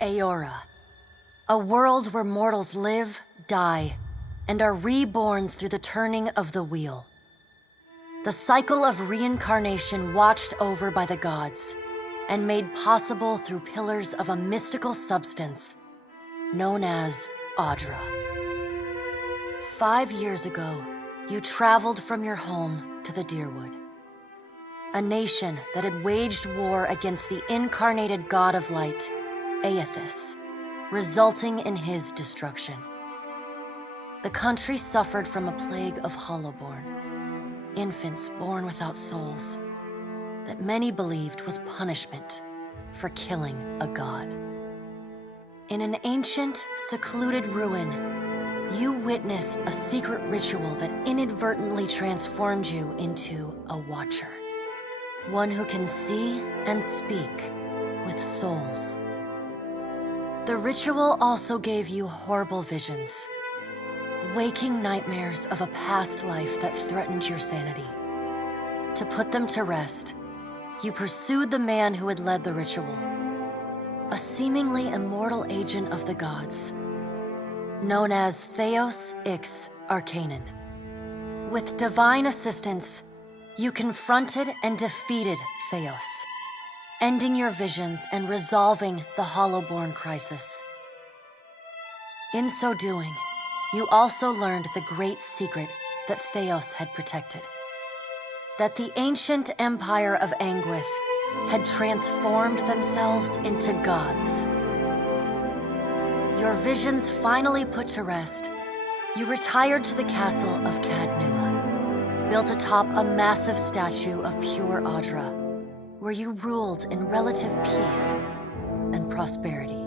Eora, a world where mortals live, die, and are reborn through the turning of the wheel. The cycle of reincarnation watched over by the gods, and made possible through pillars of a mystical substance known as Audra. 5 years ago, you traveled from your home to the Deerwood, a nation that had waged war against the incarnated god of light, Aethys, resulting in his destruction. The country suffered from a plague of hollowborn, infants born without souls, that many believed was punishment for killing a god. In an ancient, secluded ruin, you witnessed a secret ritual that inadvertently transformed you into a watcher. One who can see and speak with souls. The ritual also gave you horrible visions, waking nightmares of a past life that threatened your sanity. To put them to rest, you pursued the man who had led the ritual, a seemingly immortal agent of the gods, known as Theos Ix Arcanon. With divine assistance, you confronted and defeated Theos, ending your visions and resolving the Hollowborn crisis. In so doing, you also learned the great secret that Theos had protected. That the ancient empire of Anguith had transformed themselves into gods. Your visions finally put to rest, you retired to the castle of Cadnua, built atop a massive statue of pure Audra, where you ruled in relative peace and prosperity.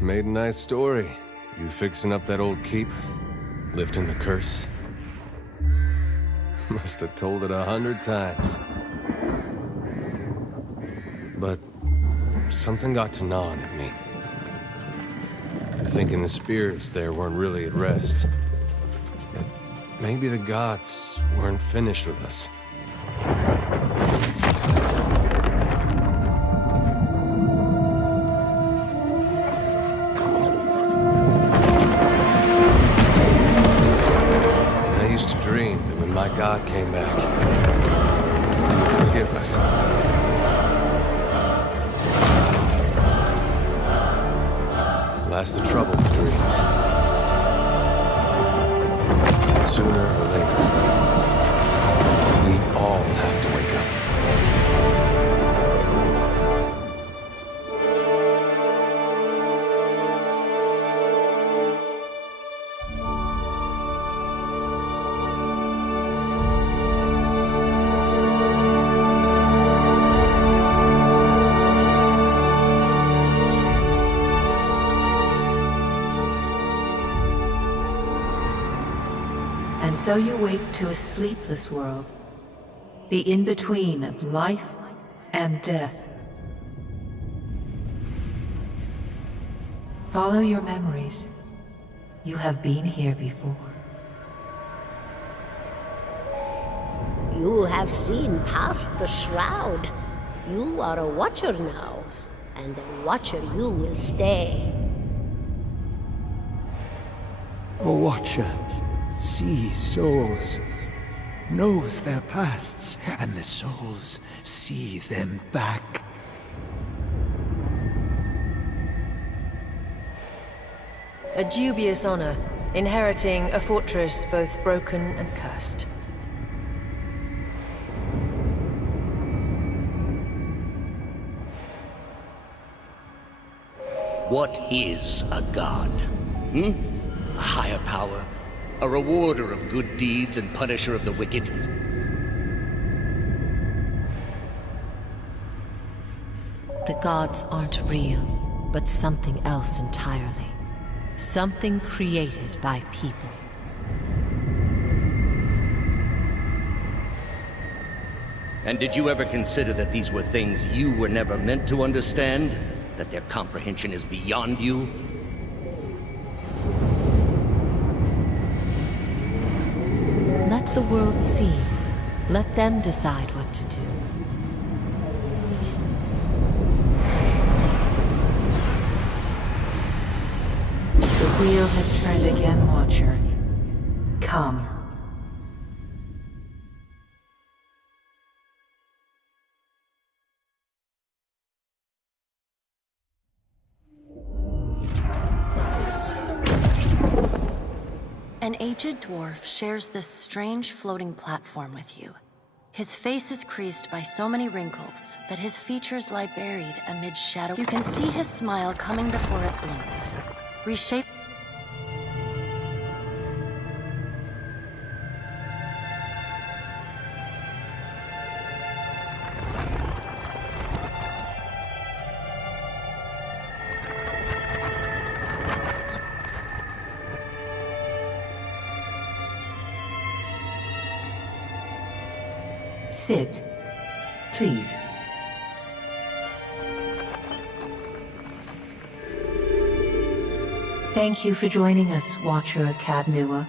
Made a nice story. You fixing up that old keep? Lifting the curse? Must have told it 100 times. But something got to gnawing at me. Thinking the spirits there weren't really at rest. That maybe the gods weren't finished with us. My God came back. He would forgive us. Last the trouble with dreams. Sooner or later, we all have to wake up. So you wake to a sleepless world, the in-between of life and death. Follow your memories. You have been here before. You have seen past the shroud. You are a watcher now, and a watcher you will stay. A watcher sees souls, knows their pasts, and the souls see them back. A dubious honor, inheriting a fortress both broken and cursed. What is a god? A higher power? A rewarder of good deeds and punisher of the wicked? The gods aren't real, but something else entirely. Something created by people. And did you ever consider that these were things you were never meant to understand? That their comprehension is beyond you? Let the world see. Let them decide what to do. The wheel has turned again, Watcher. Come. An aged dwarf shares this strange floating platform with you. His face is creased by so many wrinkles that his features lie buried amid shadow. You can see his smile coming before it blooms. Reshape. Sit, please. Thank you for joining us, Watcher of Cadnua.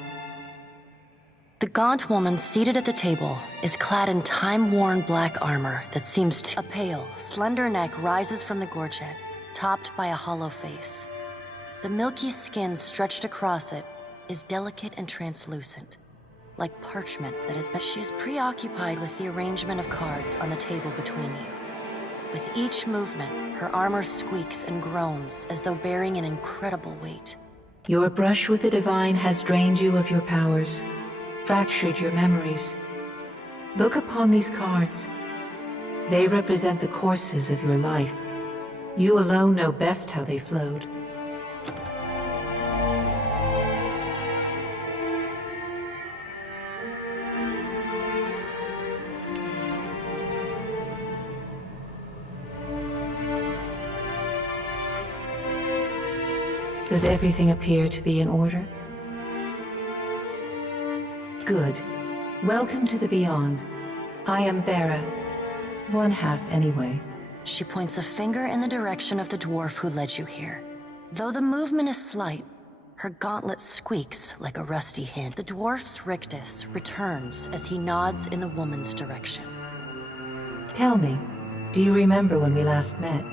The gaunt woman seated at the table is clad in time-worn black armor that seems to... A pale, slender neck rises from the gorget, topped by a hollow face. The milky skin stretched across it is delicate and translucent, like parchment that has been... She is preoccupied with the arrangement of cards on the table between you. With each movement, her armor squeaks and groans as though bearing an incredible weight. Your brush with the divine has drained you of your powers, fractured your memories. Look upon these cards. They represent the courses of your life. You alone know best how they flowed. Does everything appear to be in order? Good. Welcome to the Beyond. I am Berath. One half, anyway. She points a finger in the direction of the dwarf who led you here. Though the movement is slight, her gauntlet squeaks like a rusty hinge. The dwarf's rictus returns as he nods in the woman's direction. Tell me, do you remember when we last met?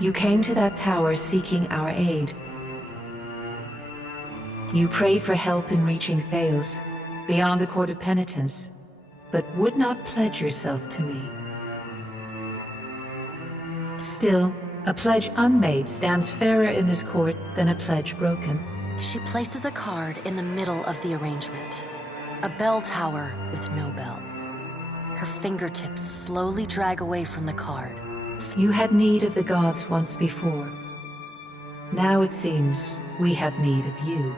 You came to that tower seeking our aid. You prayed for help in reaching Theos, beyond the Court of Penitence, but would not pledge yourself to me. Still, a pledge unmade stands fairer in this court than a pledge broken. She places a card in the middle of the arrangement. A bell tower with no bell. Her fingertips slowly drag away from the card. You had need of the gods once before. Now it seems we have need of you.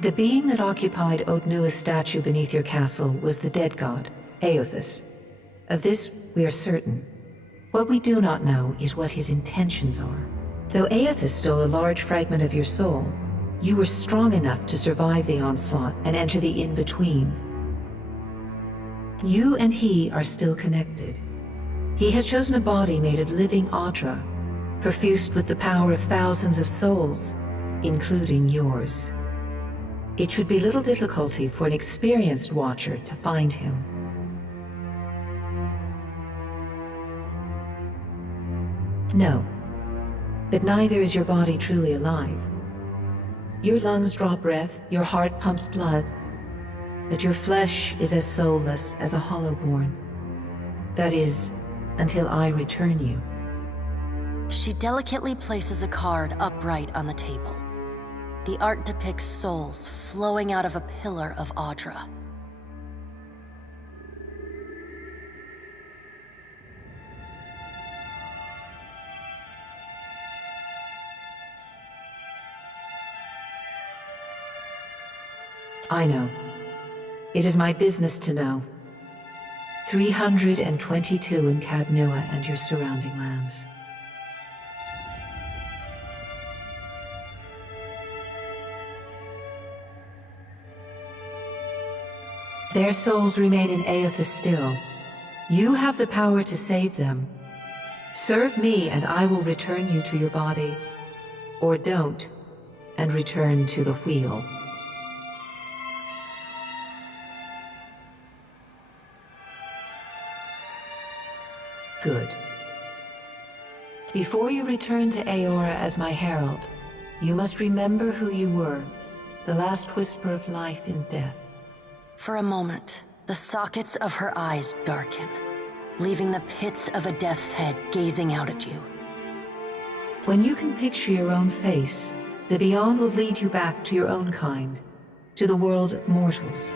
The being that occupied Odnua's statue beneath your castle was the dead god, Aothus. Of this we are certain. What we do not know is what his intentions are. Though Aothus stole a large fragment of your soul, you were strong enough to survive the onslaught and enter the in-between. You and he are still connected. He has chosen a body made of living Audra, perfused with the power of thousands of souls, including yours. It should be little difficulty for an experienced watcher to find him. No, but neither is your body truly alive. Your lungs draw breath, your heart pumps blood, but your flesh is as soulless as a hollowborn. That is, until I return you. She delicately places a card upright on the table. The art depicts souls flowing out of a pillar of Audra. I know. It is my business to know. 322 in Cadnua and your surrounding lands. Their souls remain in Aethys still. You have the power to save them. Serve me and I will return you to your body. Or don't, and return to the wheel. Good. Before you return to Aora as my herald, you must remember who you were, the last whisper of life in death. For a moment, the sockets of her eyes darken, leaving the pits of a death's head gazing out at you. When you can picture your own face, the Beyond will lead you back to your own kind, to the world of mortals.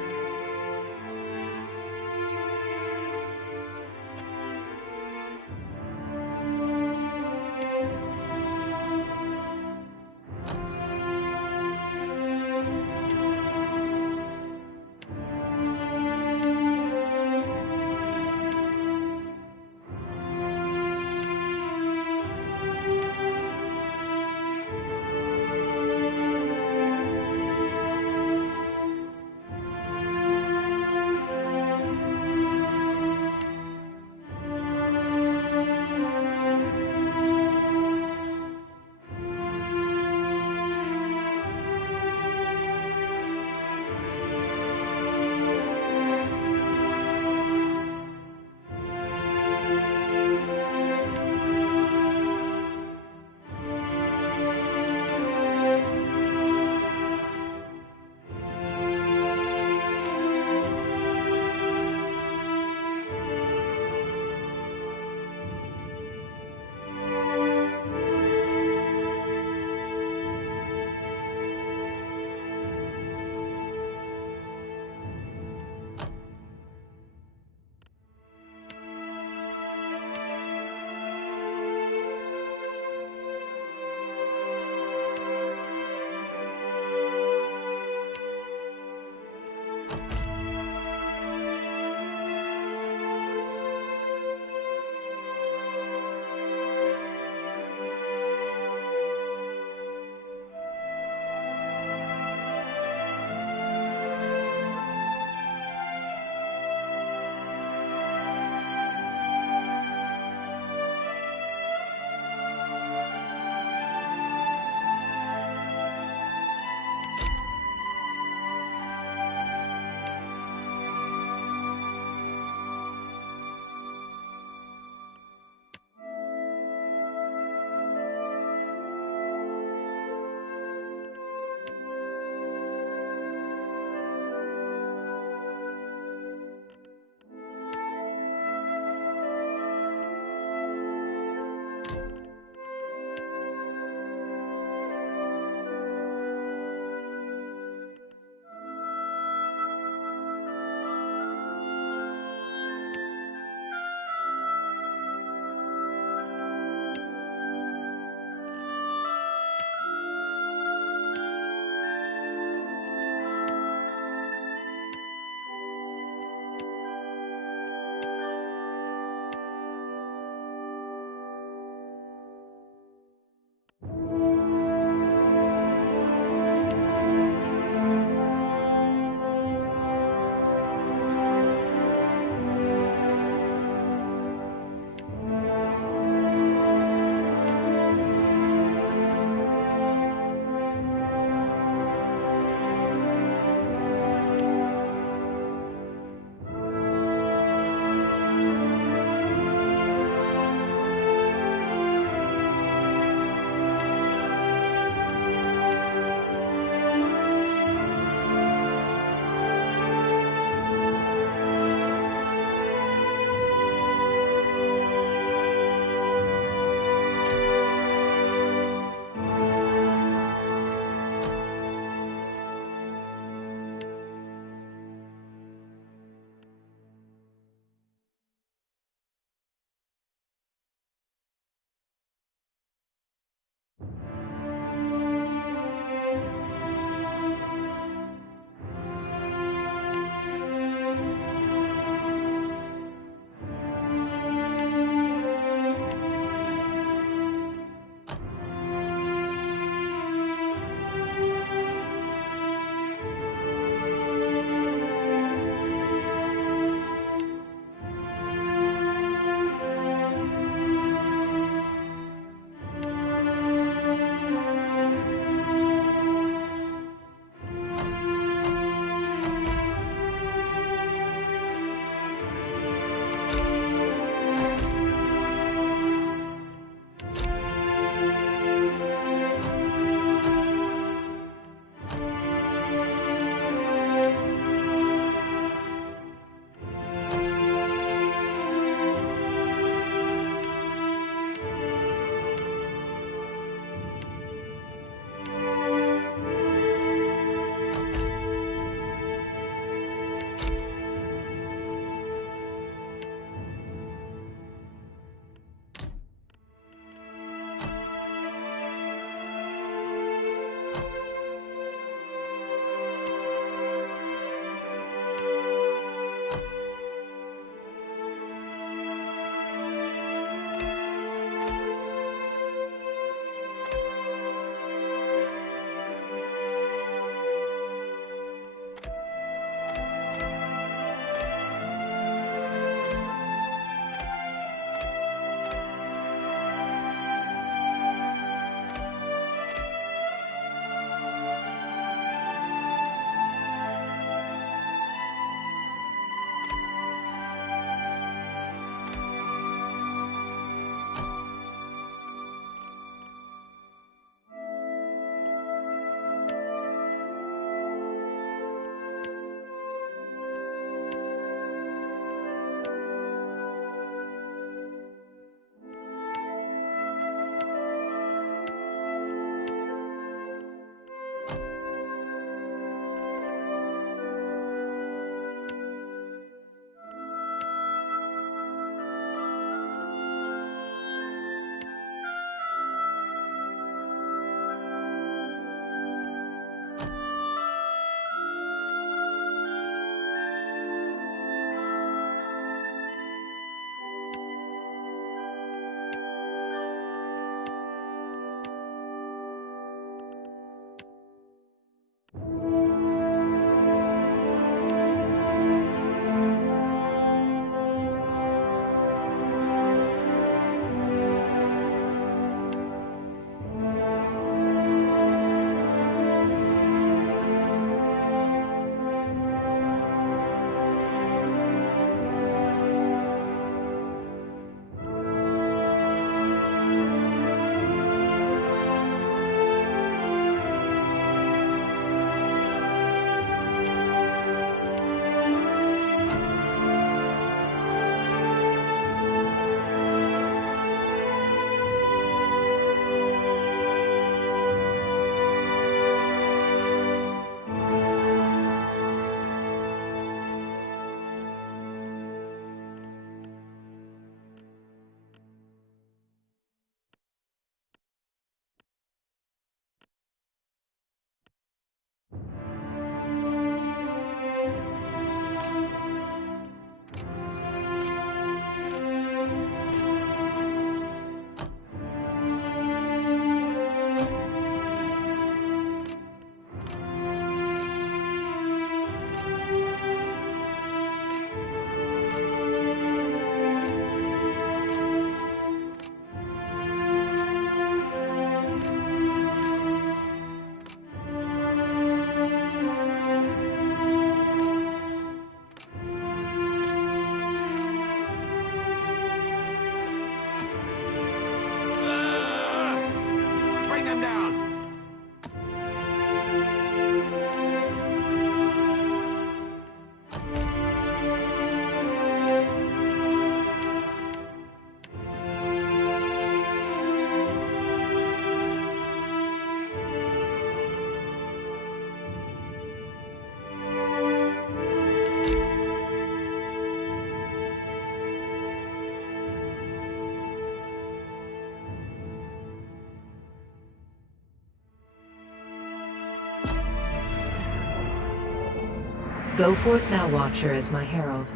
Go forth now, Watcher, as my herald.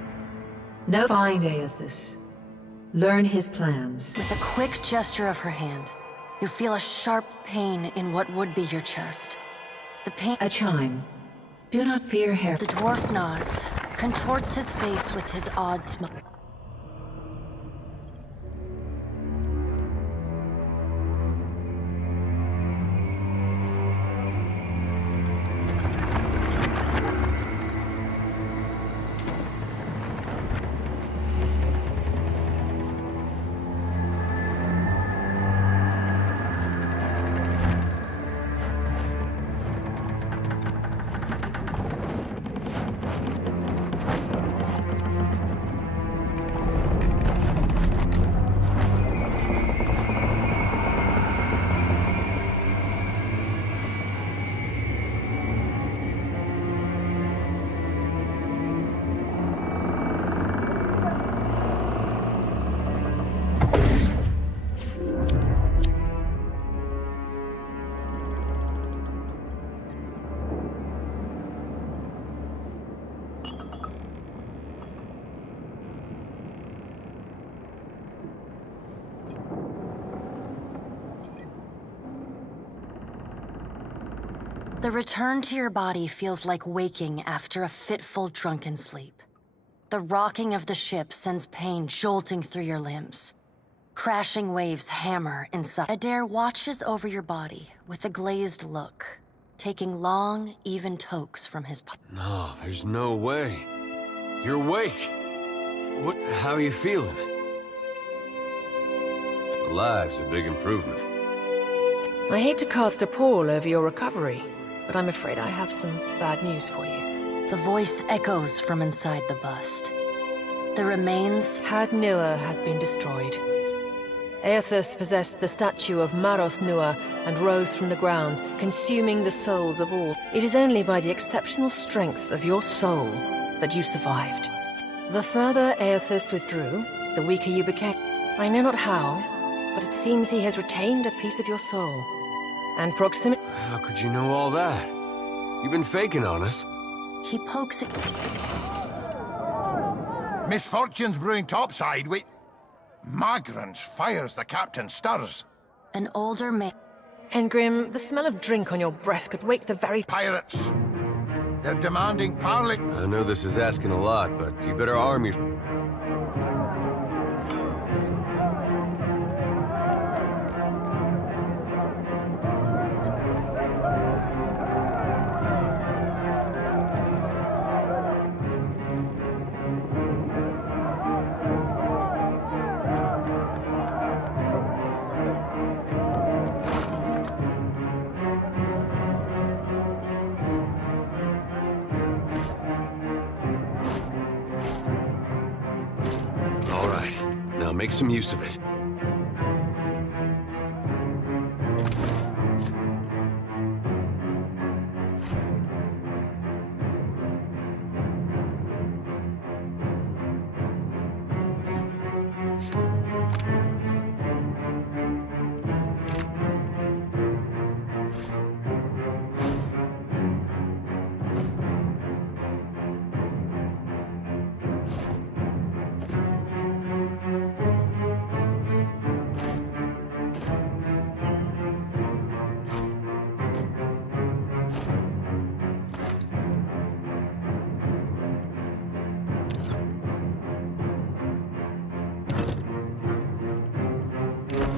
Now find Aethys. Learn his plans. With a quick gesture of her hand, you feel a sharp pain in what would be your chest. The pain... A chime. Do not fear, Herald. The dwarf nods, contorts his face with his odd smile. The return to your body feels like waking after a fitful drunken sleep. The rocking of the ship sends pain jolting through your limbs. Crashing waves hammer inside. Adair watches over your body with a glazed look, taking long, even tokes from his pocket. No, there's no way. You're awake. How are you feeling? Alive's a big improvement. I hate to cast a pall over your recovery, but I'm afraid I have some bad news for you. The voice echoes from inside the bust. The remains... Had Nua has been destroyed. Aethys possessed the statue of Maros Nua and rose from the ground, consuming the souls of all. It is only by the exceptional strength of your soul that you survived. The further Aethys withdrew, the weaker you became. I know not how, but it seems he has retained a piece of your soul. And proximity... How could you know all that? You've been faking on us. He pokes it... Misfortune's brewing topside, we... Magrans fires the captain stirs. An older man... Engrim, the smell of drink on your breath could wake the very... Pirates. They're demanding parley... I know this is asking a lot, but you better arm your... Make some use of it.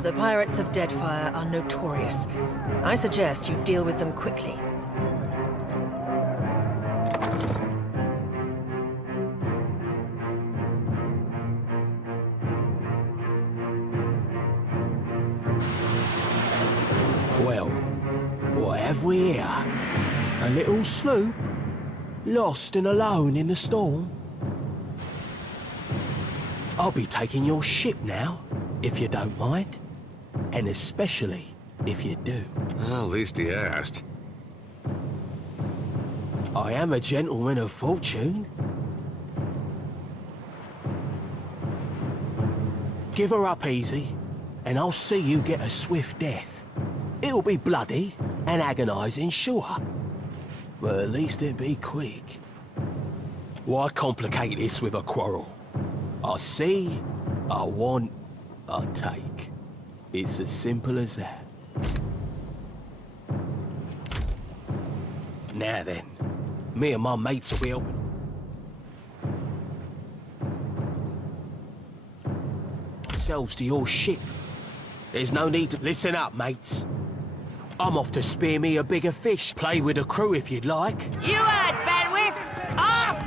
The pirates of Deadfire are notorious. I suggest you deal with them quickly. Well, what have we here? A little sloop? Lost and alone in the storm? I'll be taking your ship now, if you don't mind. And especially if you do. Well, at least he asked. I am a gentleman of fortune. Give her up easy, and I'll see you get a swift death. It'll be bloody and agonizing, sure. But at least it'll be quick. Why complicate this with a quarrel? I see, I want, I take. It's as simple as that. Now then, me and my mates will be helping. Ourselves to your ship. There's no need to... Listen up, mates. I'm off to spear me a bigger fish. Play with the crew if you'd like. You heard, Benwith! Off!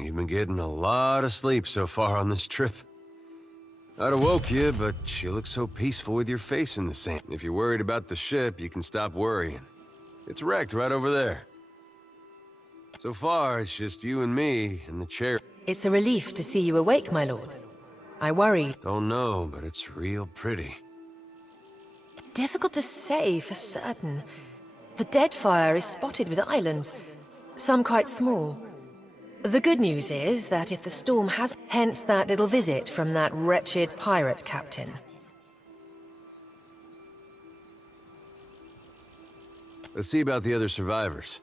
You've been getting a lot of sleep so far on this trip. I'd have woke you, but you look so peaceful with your face in the sand. If you're worried about the ship, you can stop worrying. It's wrecked right over there. So far, it's just you and me and the chair. It's a relief to see you awake, my lord. I worried. Don't know, but it's real pretty. Difficult to say for certain. The Deadfire is spotted with islands, some quite small. The good news is that if the storm has... Hence that little visit from that wretched pirate captain. Let's see about the other survivors.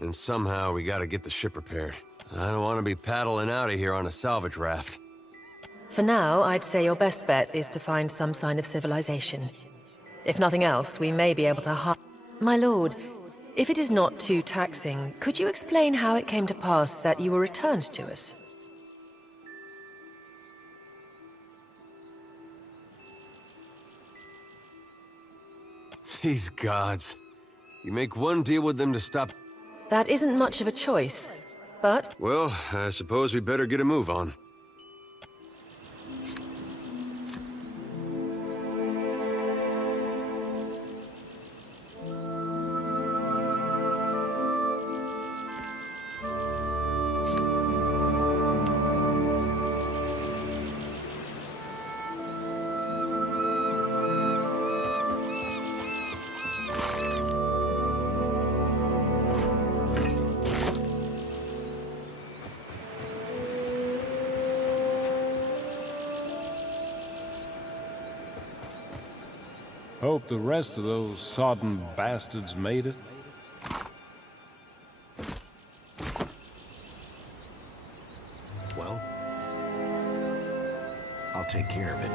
And somehow we gotta get the ship repaired. I don't want to be paddling out of here on a salvage raft. For now, I'd say your best bet is to find some sign of civilization. If nothing else, we may be able to My lord, if it is not too taxing, could you explain how it came to pass that you were returned to us? These gods. You make one deal with them to stop... That isn't much of a choice, but... Well, I suppose we better get a move on. hope the rest of those sodden bastards made it. Well, I'll take care of it.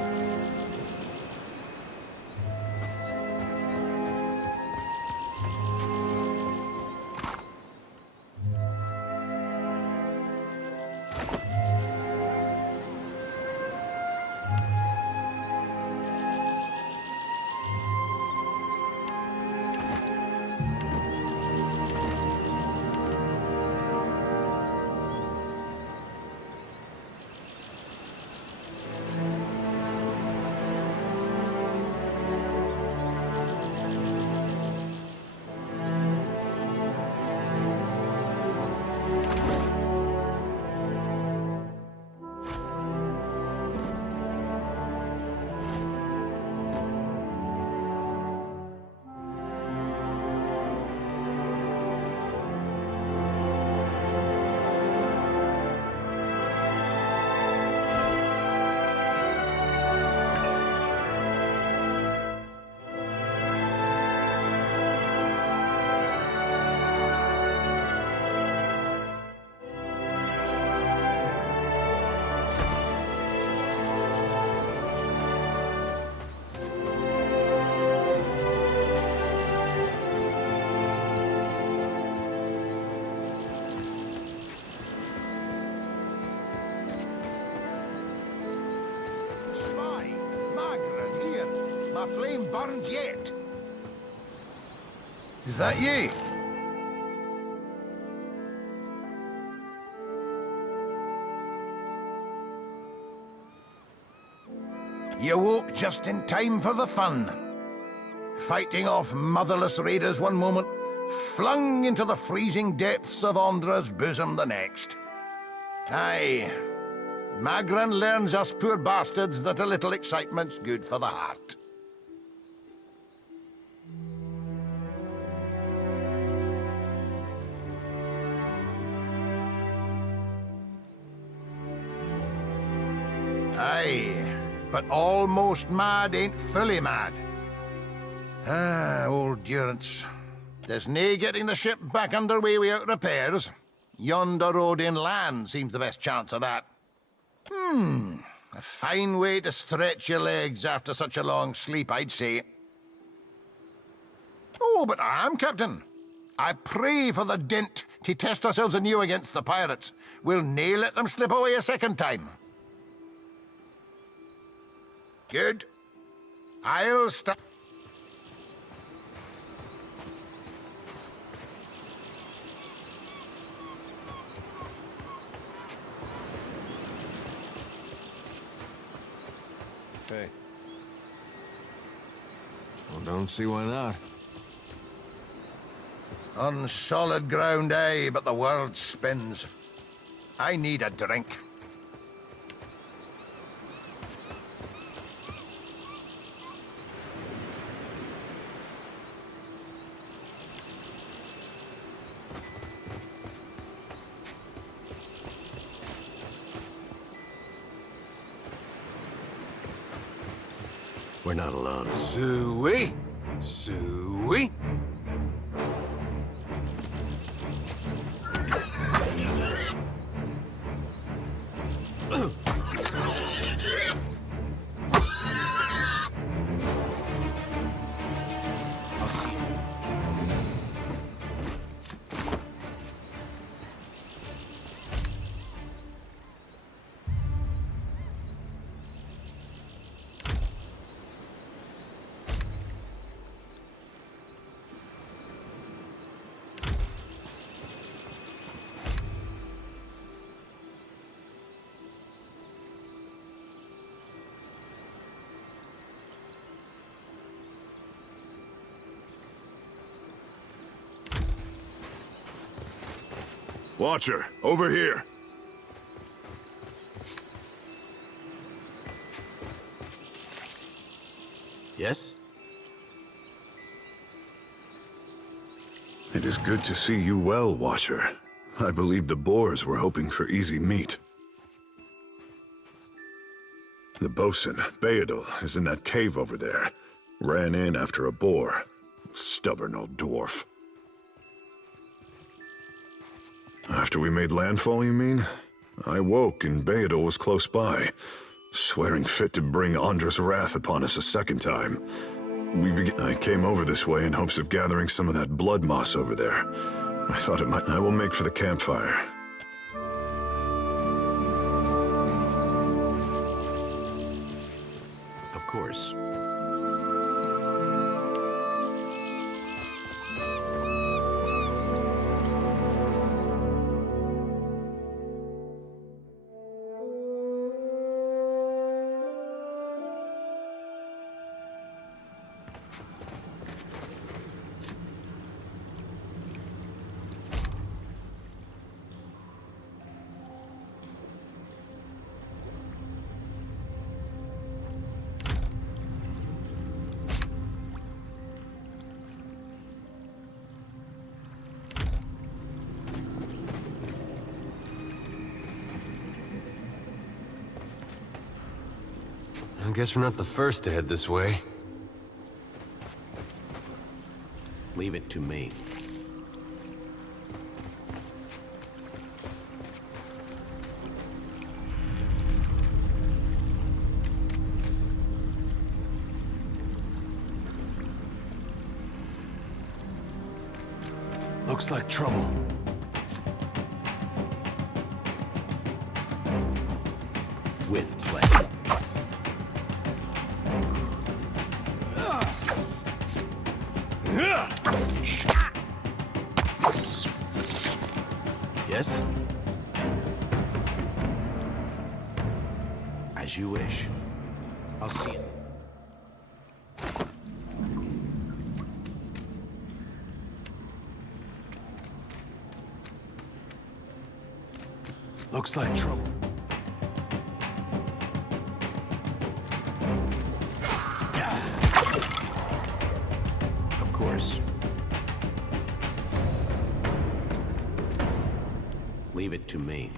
The flame burns yet. Is that ye? You woke just in time for the fun. Fighting off motherless raiders one moment, flung into the freezing depths of Ondra's bosom the next. Aye, Magran learns us poor bastards that a little excitement's good for the heart. Aye, but almost mad ain't fully mad. Ah, old Durance. There's nae getting the ship back underway without repairs. Yonder road inland seems the best chance of that. A fine way to stretch your legs after such a long sleep, I'd say. Oh, but I am, Captain. I pray for the dint to test ourselves anew against the pirates. We'll nae let them slip away a second time. Good. I'll start. Okay. Well, don't see why not. On solid ground, aye, but the world spins. I need a drink. We're not alone. Suey! Suey! I'll see you. Watcher, over here. Yes? It is good to see you well, Watcher. I believe the Boers were hoping for easy meat. The bosun, Beadle, is in that cave over there. Ran in after a boar. Stubborn old dwarf. After we made landfall, you mean? I woke and Beedle was close by, swearing fit to bring Andra's wrath upon us a second time. I came over this way in hopes of gathering some of that blood moss over there. I thought it might... I will make for the campfire. Of course. I guess we're not the first to head this way. Leave it to me. Looks like trouble. With pleasure. Yes? As you wish. I'll see it. Looks like trouble. Of course. Leave it to me.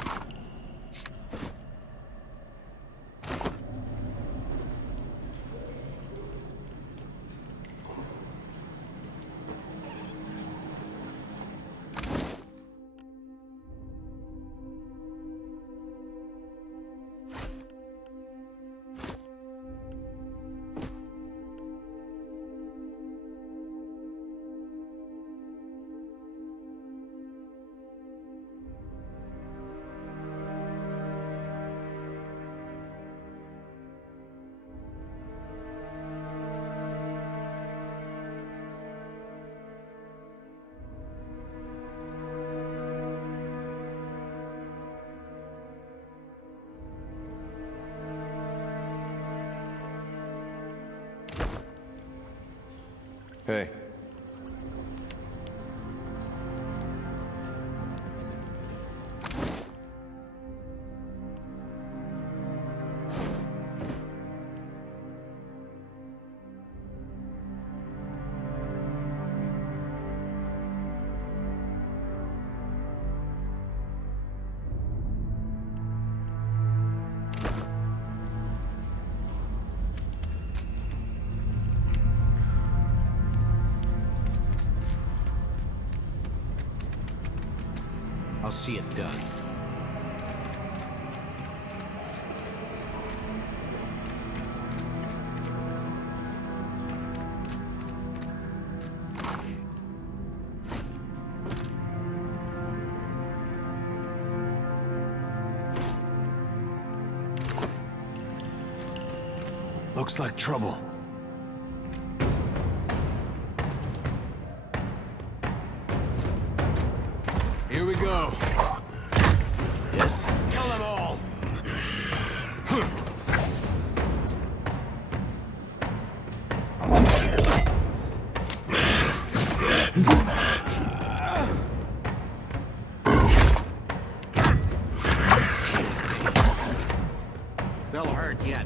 Hey. I'll see it done. Looks like trouble. Here we go. Yes? Kill them all. They'll hurt yet.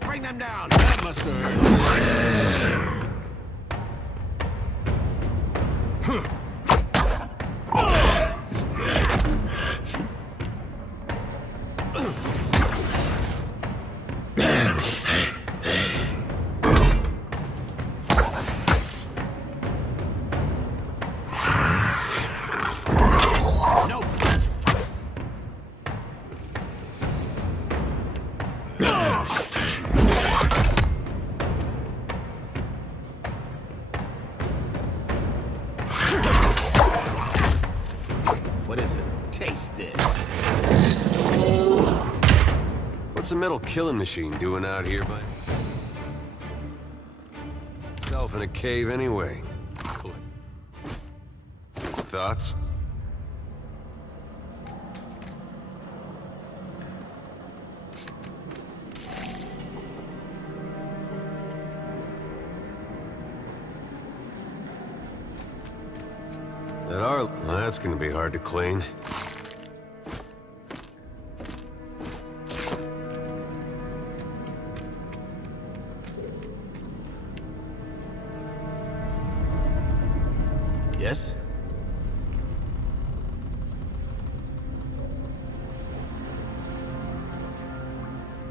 Bring them down! That must have hurt. What is it? Taste this. What's a metal killing machine doing out here, bud? Self in a cave anyway. His thoughts? Well, that's gonna be hard to clean. Yes?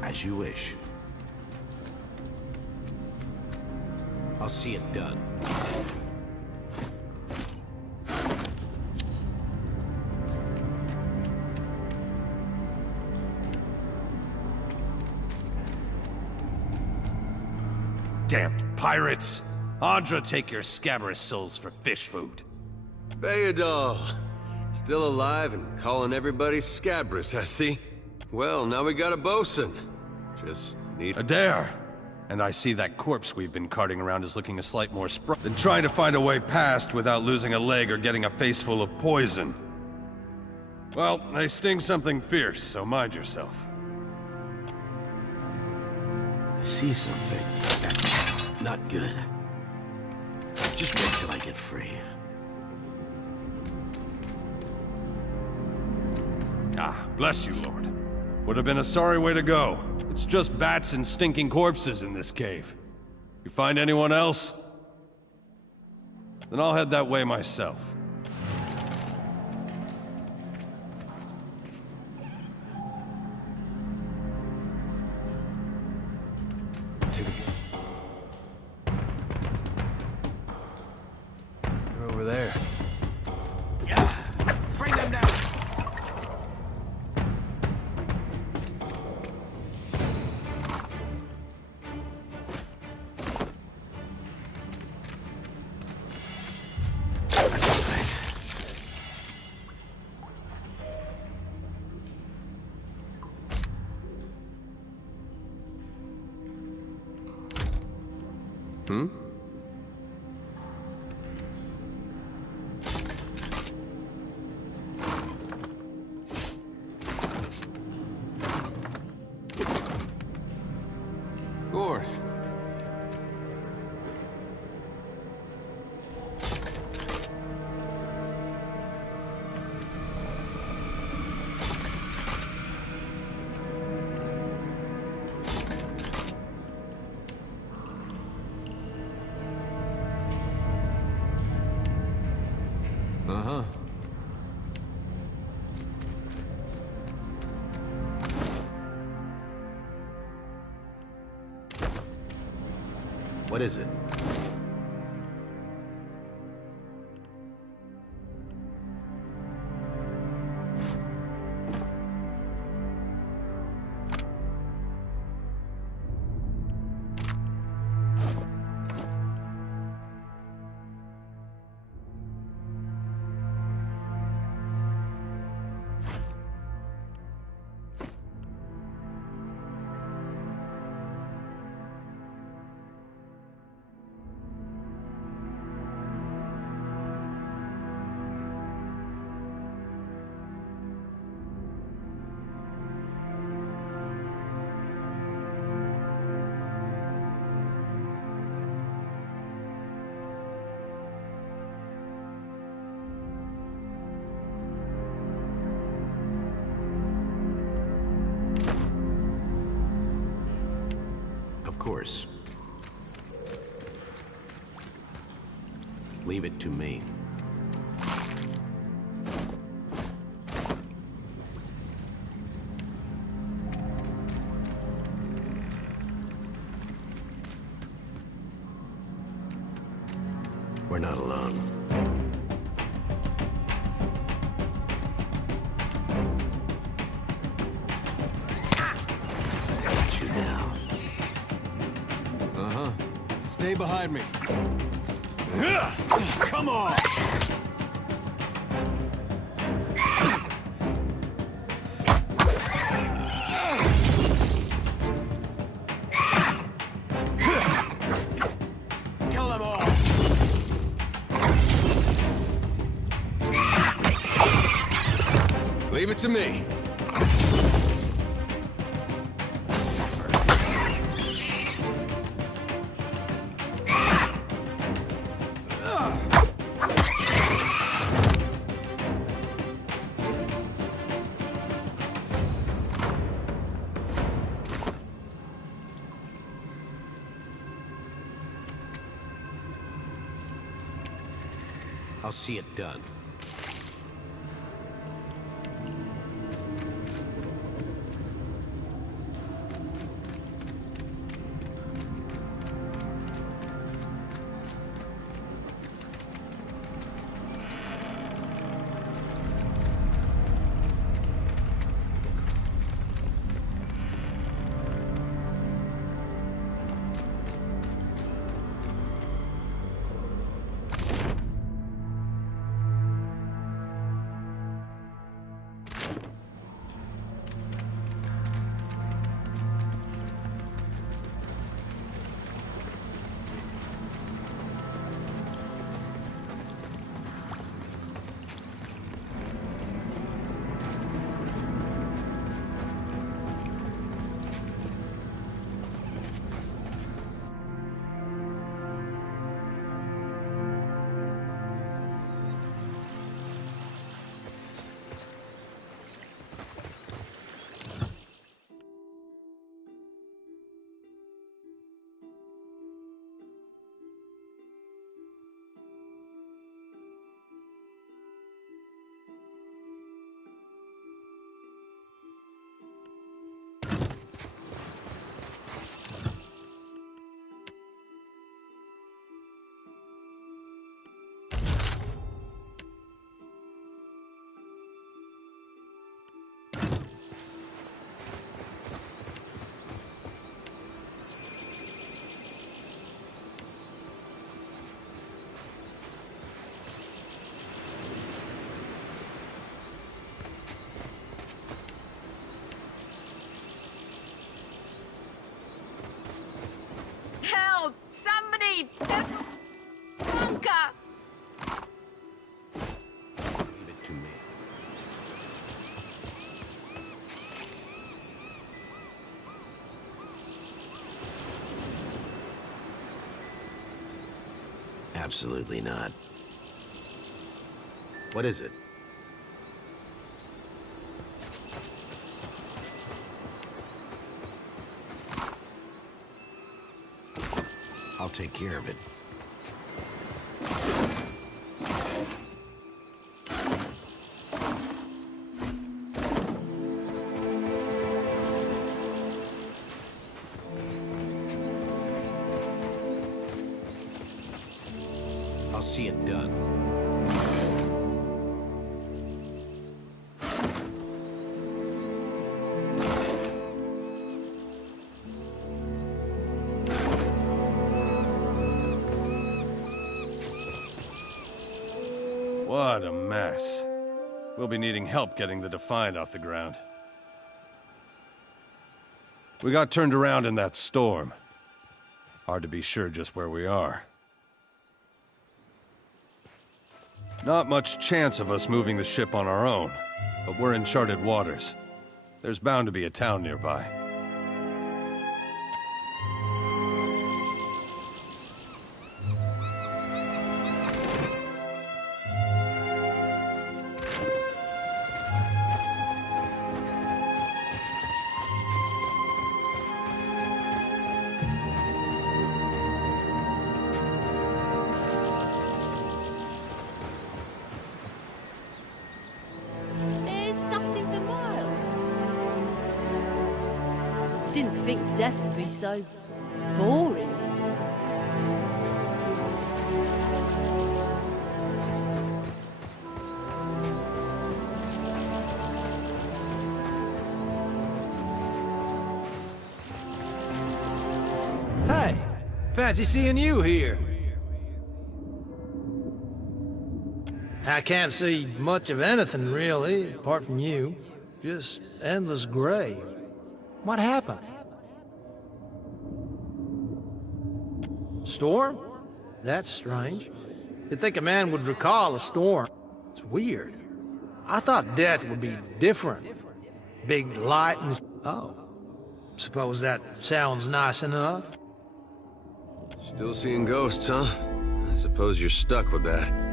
As you wish. I'll see it done. Damned pirates! Andra, take your scabrous souls for fish food. Bayadol! Still alive and calling everybody scabrous, I see. Well, now we got a bosun. Just need... Adair! And I see that corpse we've been carting around is looking a slight more than trying to find a way past without losing a leg or getting a face full of poison. Well, they sting something fierce, so mind yourself. I see something. That's not good. Just wait till I get free. Ah, bless you, Lord. Would have been a sorry way to go. It's just bats and stinking corpses in this cave. You find anyone else? Then I'll head that way myself. They're over there. Yeah! Bring them down! Hmm? Of course. Uh-huh. What is it? Of course. Leave it to me. We're not alone. Got you now. Uh-huh. Stay behind me. Come on! Leave it to me. I'll see it done. Help! Somebody! Bunker! Leave it to me. Absolutely not. What is it? I'll take care of it. I'll see it done. What a mess. We'll be needing help getting the Defiant off the ground. We got turned around in that storm. Hard to be sure just where we are. Not much chance of us moving the ship on our own, but we're in charted waters. There's bound to be a town nearby. There's nothing for miles. Didn't think death would be so boring. Hey, fancy seeing you here. I can't see much of anything, really, apart from you. Just endless gray. What happened? Storm? That's strange. You'd think a man would recall a storm. It's weird. I thought death would be different. Big light and... Oh. Suppose that sounds nice enough? Still seeing ghosts, huh? I suppose you're stuck with that.